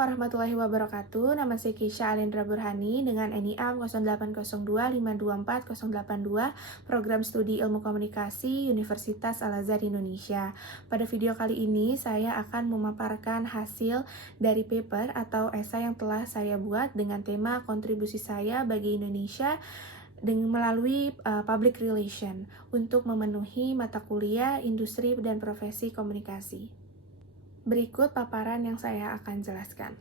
warahmatullahi wabarakatuh. Nama saya Keisha Alendra Burhani dengan NIM 0802524082, Program Studi Ilmu Komunikasi Universitas Al-Azhar Indonesia. Pada video kali ini saya akan memaparkan hasil dari paper atau esai yang telah saya buat dengan tema kontribusi saya bagi Indonesia melalui public relation untuk memenuhi mata kuliah industri dan profesi komunikasi. Berikut paparan yang saya akan jelaskan.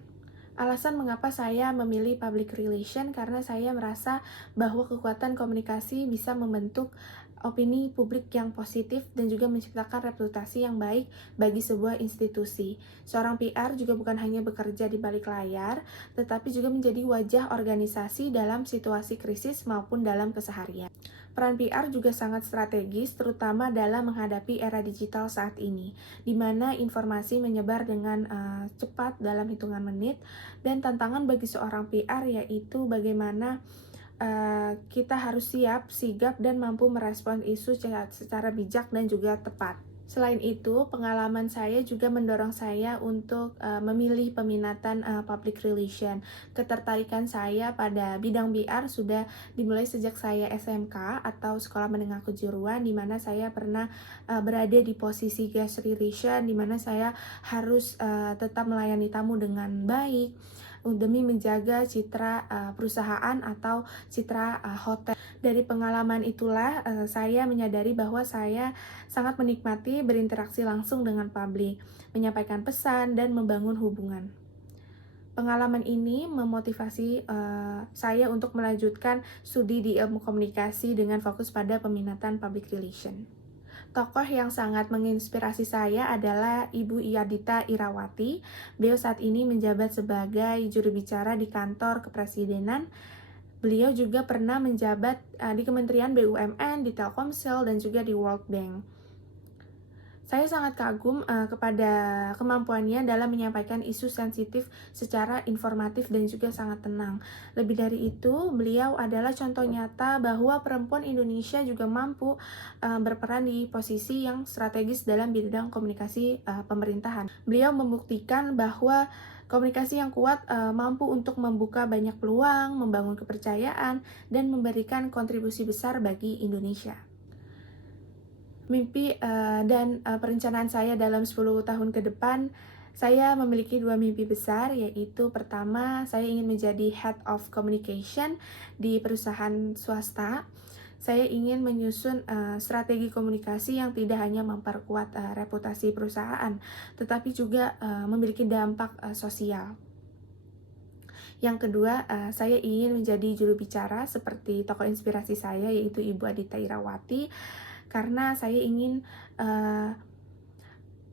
Alasan mengapa saya memilih public relation karena saya merasa bahwa kekuatan komunikasi bisa membentuk opini publik yang positif dan juga menciptakan reputasi yang baik bagi sebuah institusi. Seorang PR juga bukan hanya bekerja di balik layar, tetapi juga menjadi wajah organisasi dalam situasi krisis maupun dalam keseharian. Peran PR juga sangat strategis, terutama dalam menghadapi era digital saat ini, di mana informasi menyebar dengan cepat dalam hitungan menit, dan tantangan bagi seorang PR yaitu bagaimana kita harus siap, sigap, dan mampu merespon isu secara bijak dan juga tepat. Selain itu, pengalaman saya juga mendorong saya untuk memilih peminatan public relation. Ketertarikan saya pada bidang PR sudah dimulai sejak saya SMK atau Sekolah Menengah Kejuruan, di mana saya pernah berada di posisi guest relation, di mana saya harus tetap melayani tamu dengan baik demi menjaga citra perusahaan atau citra hotel. Dari pengalaman itulah saya menyadari bahwa saya sangat menikmati berinteraksi langsung dengan publik, menyampaikan pesan, dan membangun hubungan. Pengalaman ini memotivasi saya untuk melanjutkan studi di ilmu komunikasi dengan fokus pada peminatan public relation. Tokoh yang sangat menginspirasi saya adalah Ibu Iyadita Irawati. Beliau saat ini menjabat sebagai juru bicara di kantor kepresidenan. Beliau juga pernah menjabat di Kementerian BUMN, di Telkomsel, dan juga di World Bank. Saya sangat kagum kepada kemampuannya dalam menyampaikan isu sensitif secara informatif dan juga sangat tenang. Lebih dari itu, beliau adalah contoh nyata bahwa perempuan Indonesia juga mampu berperan di posisi yang strategis dalam bidang komunikasi pemerintahan. Beliau membuktikan bahwa komunikasi yang kuat mampu untuk membuka banyak peluang, membangun kepercayaan, dan memberikan kontribusi besar bagi Indonesia. Mimpi dan perencanaan saya dalam 10 tahun ke depan, saya memiliki 2 mimpi besar, yaitu pertama, saya ingin menjadi Head of Communication di perusahaan swasta. Saya ingin menyusun strategi komunikasi yang tidak hanya memperkuat reputasi perusahaan, tetapi juga memiliki dampak sosial. Yang kedua, saya ingin menjadi juru bicara seperti tokoh inspirasi saya, yaitu Ibu Adita Irawati, karena saya ingin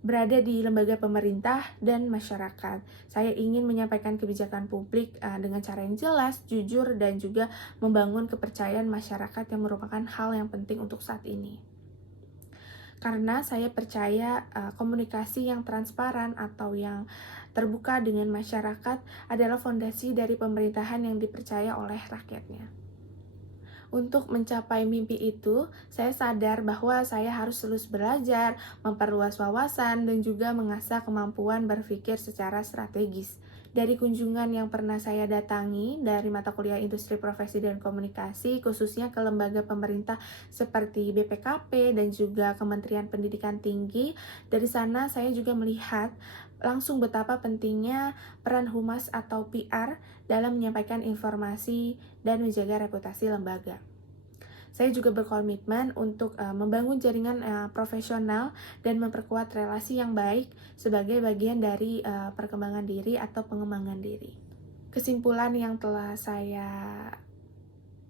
berada di lembaga pemerintah dan masyarakat. Saya ingin menyampaikan kebijakan publik dengan cara yang jelas, jujur, dan juga membangun kepercayaan masyarakat yang merupakan hal yang penting untuk saat ini. Karena saya percaya komunikasi yang transparan atau yang terbuka dengan masyarakat adalah fondasi dari pemerintahan yang dipercaya oleh rakyatnya. Untuk mencapai mimpi itu, saya sadar bahwa saya harus terus belajar, memperluas wawasan, dan juga mengasah kemampuan berpikir secara strategis. Dari kunjungan yang pernah saya datangi dari mata kuliah Industri Profesi dan Komunikasi, khususnya ke lembaga pemerintah seperti BPKP dan juga Kementerian Pendidikan Tinggi, dari sana saya juga melihat langsung betapa pentingnya peran humas atau PR dalam menyampaikan informasi dan menjaga reputasi lembaga. Saya juga berkomitmen untuk membangun jaringan profesional dan memperkuat relasi yang baik sebagai bagian dari perkembangan diri atau pengembangan diri. Kesimpulan yang telah saya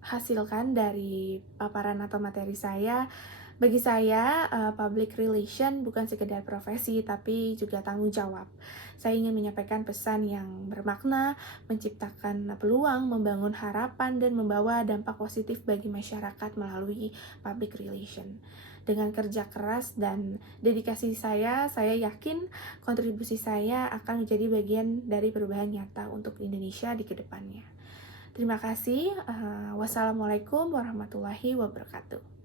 hasilkan dari paparan atau materi saya, bagi saya, public relation bukan sekedar profesi, tapi juga tanggung jawab. Saya ingin menyampaikan pesan yang bermakna, menciptakan peluang, membangun harapan, dan membawa dampak positif bagi masyarakat melalui public relation. Dengan kerja keras dan dedikasi saya yakin kontribusi saya akan menjadi bagian dari perubahan nyata untuk Indonesia di kedepannya. Terima kasih. Wassalamualaikum warahmatullahi wabarakatuh.